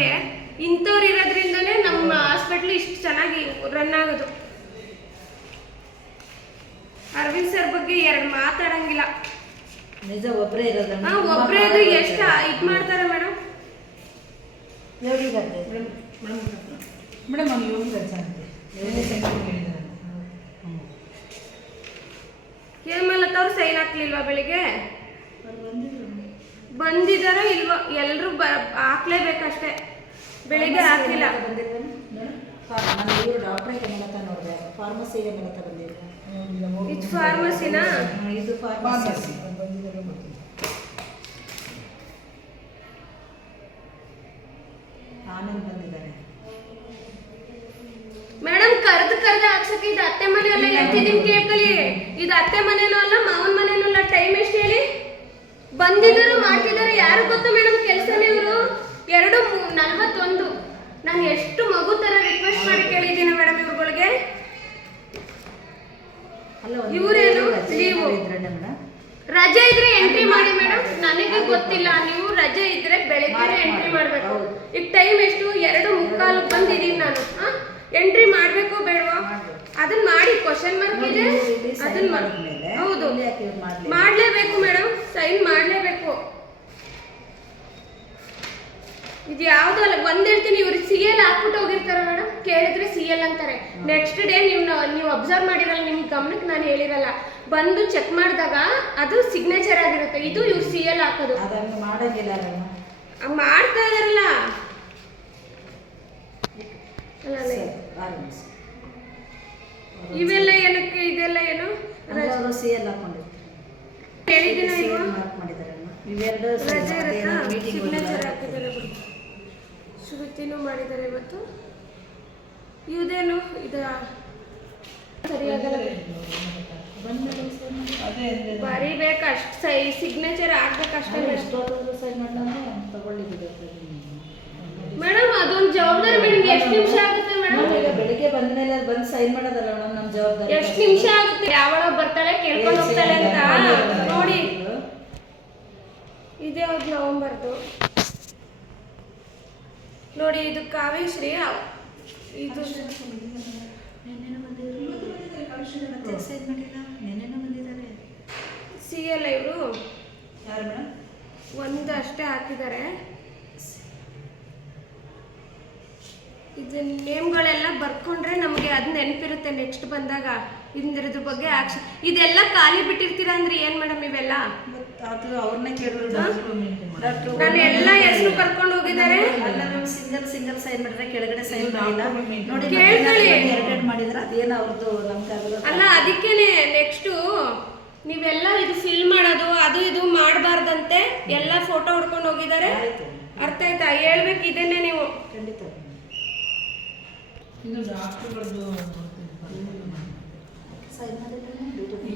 ಬಗ್ಗೆ ಇಂಥವ್ರು ಇರೋದ್ರಿಂದನೇ ನಮ್ಮ ಹಾಸ್ಪಿಟ್ಲ್ ಇಷ್ಟು ಚೆನ್ನಾಗಿ ರನ್ ಆಗೋದು. ಅರವಿಂದ್ ಸರ್ ಬಗ್ಗೆ ಎರಡು ಮಾತಾಡಂಗಿಲ್ಲ. ನಿಜ, ಒಬ್ಬರೇ ಇರೋದು. ಒಬ್ಬರೇ ಅದು ಎಷ್ಟು ಇದು ಮಾಡ್ತಾರೆ ಮೇಡಮ್. ಮೇಡಮ್ ಅವ್ನು ಯೋಗಿ ರಜಾ ಅಂತೆ, ಹೇಮಲತ್ ಅವ್ರು ಸೈನ್ ಹಾಕ್ಲಿಲ್ವಾ ಬೆಳಿಗ್ಗೆ? ಬಂದಿದಾರೋ ಇಲ್ವೋ ಎಲ್ಲರೂ ಹಾಕ್ಲೇಬೇಕಷ್ಟೇ. ಬೆಳಿಗ್ಗೆ ಹಾಕಿಲ್ಲ. ನಾನು ಇವರು ಡಾಕ್ಟ್ರೇ ಹೇಮಲತ ನೋಡಿದೆ, ಫಾರ್ಮಸಿ ಹೇಮಲತ ಬಂದಿಲ್ಲ. ಇದು ಫಾರ್ಮಸಿನಾ? ಇದು ಫಾರ್ಮಸಿ. ಆನಂದ್ ಬಂದಿದ್ದಾರೆ ಮೇಡಮ್. ಕರ್ದು ಹಾಕ್ಸಕ್ಕೆ ಇದು ಅತ್ತೆ ಮನೆ ಅಲ್ಲ, ಹೇಳ್ತಿದ್ದೀನಿ ಕೇಳ್ಕೊಳ್ಳಿ. ಇದು ಅತ್ತೆ ಮನೇನೂ ಅಲ್ಲ, ಮಾವನ ಮನೇನೂ ಅಲ್ಲ. ಟೈಮ್ ಎಷ್ಟು ಹೇಳಿ? ಬಂದಿದ್ದಾರೆ, ಮಾಡ್ತಿದ್ದಾರೆ. ಯಾರು ಗೊತ್ತಾ ಮೇಡಮ್ ಕೆಲಸನೇ ಇವರು? 2:41. ನಾನು ಎಷ್ಟು ಮಗು ತರ ರಿಕ್ವೆಸ್ಟ್ ಮಾಡಿ ಕೇಳಿದ್ದೀನಿ ಮೇಡಮ್ ಇವ್ರುಗಳಿಗೆ. ಇವರೇನು ಲೀವು ರಜೆ ಇದ್ರೆ ಎಂಟ್ರಿ ಮಾಡಿ ಮೇಡಮ್. ನನಗೆ ಗೊತ್ತಿಲ್ಲ, ನೀವು ರಜೆ ಇದ್ರೆ ಬೆಳಿಗ್ಗೆ ಎಂಟ್ರಿ ಮಾಡ್ಬೇಕು. ಈಗ ಟೈಮ್ ಎಷ್ಟು? 2:45 ಬಂದಿದ್ದೀನಿ ನಾನು. ಎಂಟ್ರಿ ಮಾಡ್ಬೇಕು ಬೇಡವಾ? ಅದನ್ನ ಮಾಡಿ. ಕ್ವಶನ್ ಮಾರ್ಕ್ ಇದೆ, ಅದನ್ನ ಹೌದು ಮಾಡ್ಲೇಬೇಕು ಮೇಡಮ್. ಸೈನ್ ಮಾಡ್ಲೇಬೇಕು. ಇದು ಯಾವ್ದು ಅಲ್ಲ. ಒಂದ್ ಹೇಳ್ತೀನಿ, ಇವ್ರು CL ಹಾಕ್ಬಿಟ್ಟು ಹೋಗಿರ್ತಾರೆ ಮೇಡಮ್. ಕೇಳಿದ್ರೆ CL ಅಂತಾರೆ. ನೆಕ್ಸ್ಟ್ ಡೇ ನೀವು ಅಬ್ಸರ್ವ್ ಮಾಡಿರಲ್ಲ, ನಿಮ್ ಗಮನಕ್ಕೆ ನಾನು ಹೇಳಿರಲ್ಲ. ಬಂದು ಚೆಕ್ ಮಾಡಿದಾಗ ಅದು ಸಿಗ್ನೇಚರ್ ಆಗಿರುತ್ತೆ. ಇದು ಇವ್ರು CL ಹಾಕೋದು. ಮಾಡ್ತಾ ಇದಾರಲ್ಲ. ಇವೆಲ್ಲ ಏನಕ್ಕೆ? ಇದೆಲ್ಲ ಏನು CL ಹಾಕೊಂಡಿರ್ತಾರೆ. ಹೇಳಿದಿನ ಇಲ್ವಾ? ರಜೆ ಇರುತ್ತಾ? ಸಿಗ್ನೇಚರ್ ಹಾಕಿದ್ದಾರೆ. ಶ್ರುತಿನೂ ಮಾಡಿದ್ದಾರೆ ಇವತ್ತು. ಇದೇನು ಇದು ಸರಿಯಾಗಲ್ಲ. ಬರಿಬೇಕು ಅಷ್ಟೇ, ಸಿಗ್ನೇಚರ್ ಆಗ್ಬೇಕಷ್ಟೇ ಮೇಡಮ್. ಅದೊಂದು ಜವಾಬ್ದಾರಿ ಮೇಡಮ್. ಎಷ್ಟು ನಿಮಿಷ ಆಗುತ್ತೆ ಮೇಡಮ್? ಬೆಳಿಗ್ಗೆ ಬಂದ ಮೇಲೆ ಬಂದು ಸೈನ್ ಮಾಡೋದಲ್ಲ ಮೇಡಮ್ ನಮ್ಮ ಜವಾಬ್ದಾರಿ. ಎಷ್ಟು ನಿಮಿಷ ಆಗುತ್ತೆ? ಯಾವಳ ಬರ್ತಾಳೆ ಕೇಳ್ಕೊಂಡು ಹೋಗ್ತಾಳೆ ಅಂತ ನೋಡಿ. ಇದೇ ಅವ್ರು ನವಂಬರ್ದು ನೋಡಿ. ಇದು ಕಾವ್ಯಶ್ರೀ. ಇದು CL ಇವರು ಯಾರು ಮೇಡಮ್? ಒಂದು ಅಷ್ಟೇ ಹಾಕಿದ್ದಾರೆ. ಇದು ನೇಮ್ಗಳೆಲ್ಲ ಬರ್ಕೊಂಡ್ರೆ ನಮಗೆ ಅದು ನೆನಪಿರುತ್ತೆ ನೆಕ್ಸ್ಟ್ ಬಂದಾಗ. ಇದ್ರದ್ದು ಬಗ್ಗೆ ಆಕ್ಷನ್ ಇದೆಲ್ಲ ಖಾಲಿ ಬಿಟ್ಟಿರ್ತೀರಾ ಅಂದ್ರೆ ಏನ್ ಮೇಡಮ್ ಇವೆಲ್ಲ? ಅದು ಅವ್ರನ್ನೇ ಕೇಳಿದ್ರು. ನಾನು ಎಲ್ಲ ಹೆಸರು ಬರ್ಕೊಂಡು ಹೋಗಿದ್ದಾರೆ. ಸಿಂಗಲ್ ಸೈನ್ ಮಾಡಿದ್ರೆ ಕೆಳಗಡೆ ಸೈನ್ ಮಾಡಿಲ್ಲ ನೋಡಿ. ಎರಡು ಮಾಡಿದ್ರೆ ಅದೇನು ಅವ್ರದ್ದು ನಮ್ಗೆ ಅಲ್ಲ. ಅದಕ್ಕೇನೆ ನೆಕ್ಸ್ಟು ನೀವೆಲ್ಲ ಇದು ಫಿಲ್ ಮಾಡೋದು ಅದು ಇದು ಮಾಡಬಾರ್ದಂತೆ. ಎಲ್ಲ ಫೋಟೋ ಹೊಡ್ಕೊಂಡು ಹೋಗಿದ್ದಾರೆ. ಅರ್ಥ ಆಯ್ತಾ? ಹೇಳ್ಬೇಕು ಇದನ್ನೇ ನೀವು. ಖಂಡಿತ. ಇದು ಡಾಕ್ಟರ್ಗಳದ್ದು ಸೈನ್ ಮಾಡಿದ್ರೆ